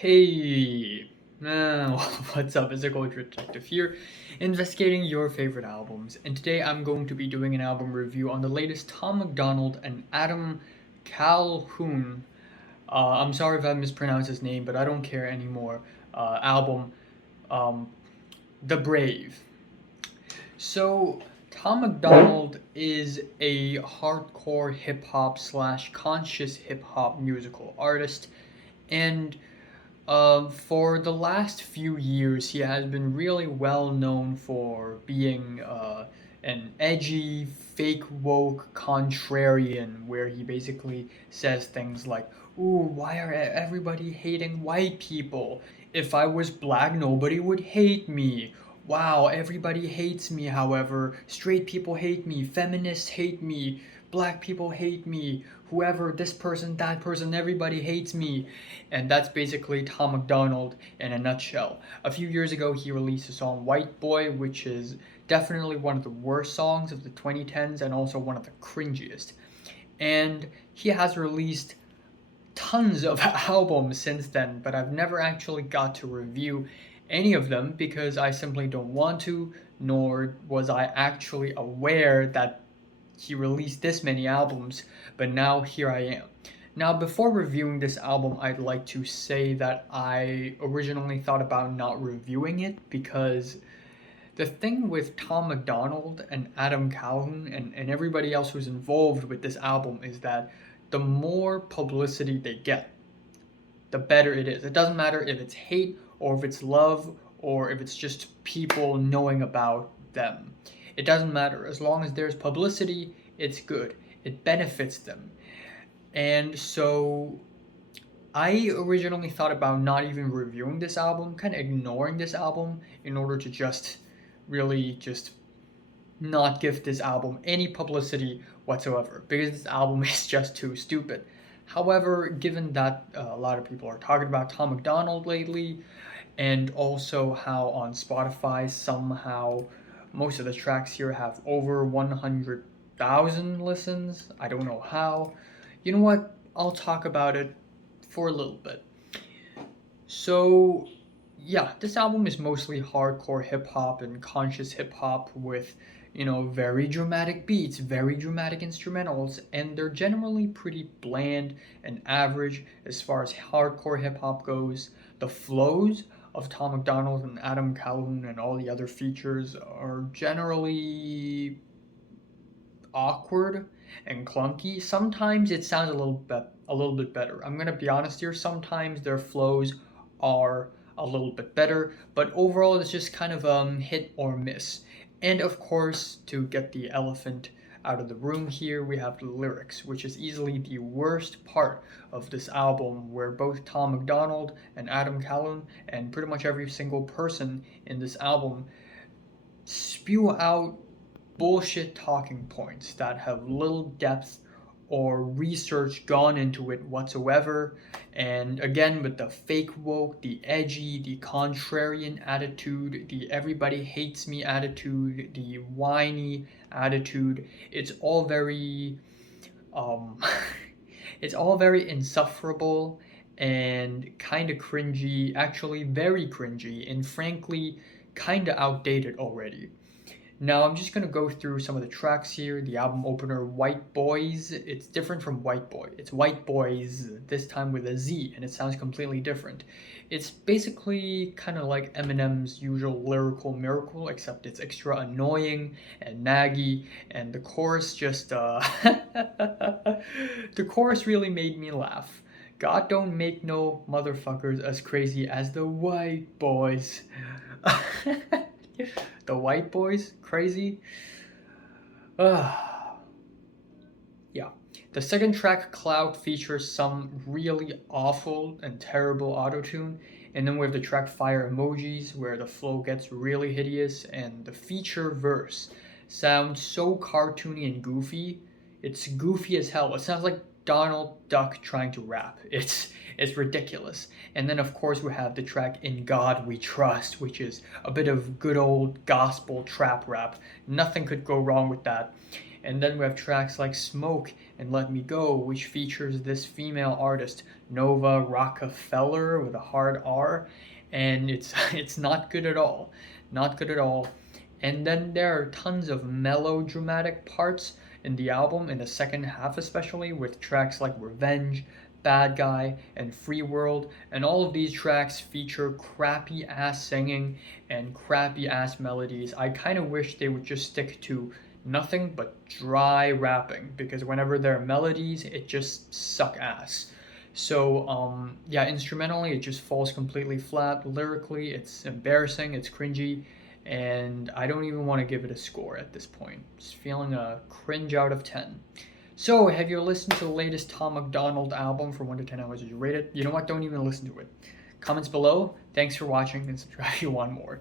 Hey, what's up? It's a Culture Detective here, investigating your favorite albums. And today I'm going to be doing an album review on the latest Tom MacDonald and Adam Calhoun. I'm sorry if I mispronounced his name, but I don't care anymore. Album, um, The Brave. So, Tom MacDonald is a hardcore hip hop slash conscious hip hop musical artist, and for the last few years, he has been really well known for being an edgy, fake woke contrarian, where he basically says things like, "Ooh, why are everybody hating white people? If I was black, nobody would hate me. Wow, everybody hates me, however. Straight people hate me, feminists hate me, black people hate me, whoever, this person, that person, everybody hates me." And that's basically Tom MacDonald in a nutshell. A few years ago, he released a song White Boy, which is definitely one of the worst songs of the 2010s and also one of the cringiest. And he has released tons of albums since then, but I've never actually got to review any of them because I simply don't want to, nor was I actually aware that he released this many albums, but now here I am. Now, before reviewing this album, I'd like to say that I originally thought about not reviewing it because the thing with Tom MacDonald and Adam Calhoun and everybody else who's involved with this album is that the more publicity they get, the better it is. It doesn't matter if it's hate or if it's love or if it's just people knowing about them. It doesn't matter. As long as there's publicity, it's good. It benefits them. And so I originally thought about not even reviewing this album, kind of ignoring this album in order to just really just not give this album any publicity whatsoever because this album is just too stupid. However, given that a lot of people are talking about Tom MacDonald lately, and also how on Spotify somehow most of the tracks here have over 100,000 listens, I don't know how. You know what? I'll talk about it for a little bit. So, yeah, this album is mostly hardcore hip hop and conscious hip hop with, very dramatic beats, very dramatic instrumentals, and they're generally pretty bland and average as far as hardcore hip hop goes. The flows of Tom MacDonald and Adam Calhoun and all the other features are generally awkward and clunky. Sometimes it sounds a little bit better. I'm gonna be honest here. Sometimes their flows are a little bit better, but overall it's just kind of hit or miss. And of course, to get the elephant out of the room here, we have the lyrics, which is easily the worst part of this album, where both Tom MacDonald and Adam Calhoun and pretty much every single person in this album spew out bullshit talking points that have little depth or research gone into it whatsoever. And again, with the fake woke, the edgy, the contrarian attitude, the everybody hates me attitude, the whiny attitude, it's all very, um, it's all very insufferable and kind of cringy, actually very cringy, and frankly, kind of outdated already. Now I'm just gonna go through some of the tracks here. The album opener, White Boys, it's different from White Boy. It's White Boys, this time with a Z, and it sounds completely different. It's basically kind of like Eminem's usual lyrical miracle, except it's extra annoying and naggy, and the chorus just, the chorus really made me laugh. God don't make no motherfuckers as crazy as the white boys. The white boys? Crazy? Yeah. The second track, Cloud, features some really awful and terrible autotune. And then we have the track Fire Emojis, where the flow gets really hideous, and the feature verse sounds so cartoony and goofy. It's goofy as hell. It sounds like Donald Duck trying to rap. It's ridiculous. And then of course we have the track In God We Trust, which is a bit of good old gospel trap rap. Nothing could go wrong with that. And then we have tracks like Smoke and Let Me Go, which features this female artist, Nova Rockefeller with a hard R, and it's not good at all. Not good at all. And then there are tons of melodramatic parts in the album, in the second half especially, with tracks like Revenge, Bad Guy, and Free World, and all of these tracks feature crappy ass singing and crappy ass melodies. I kind of wish they would just stick to nothing but dry rapping, because whenever there are melodies, it just suck ass. So yeah, instrumentally it just falls completely flat. Lyrically, it's embarrassing, it's cringy, and I don't even want to give it a score at this point. Just feeling a cringe out of 10. So, have you listened to the latest Tom MacDonald album? From 1 to 10, how much did you rate it? You know what? Don't even listen to it. Comments below. Thanks for watching, and subscribe if you want more.